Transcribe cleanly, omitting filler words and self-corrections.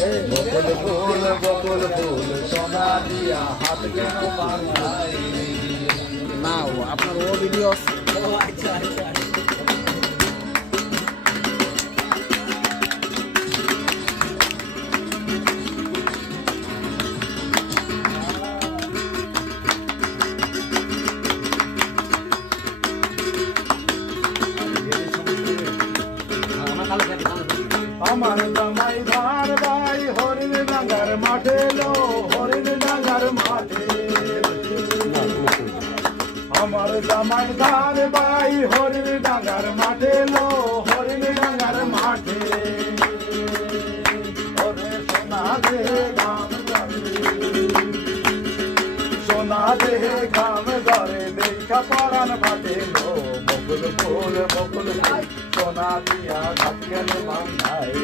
বকুল ফুল সোনা দিয়া হাত কেন বাঁধাই। না আপনার ও ভিডিও আচ্ছা আচ্ছা আমার জামাই ধান ভাই হরিণ ডাঙ্গার মাঠে লো, হরিণ ডাঙ্গার মাঠে। আমার জামাই ধান ভাই হরিণ ডাঙ্গার মাঠে লো, হরিণ ডাঙ্গার মাঠে। ওরে সোনা দেহে ঘাম ধরে, সোনা দেহে ঘাম ধরে দেখা পরাণ ফাটে লো। বকুল ফুল সোনা দিয়া হাত কেন বাঁধাই।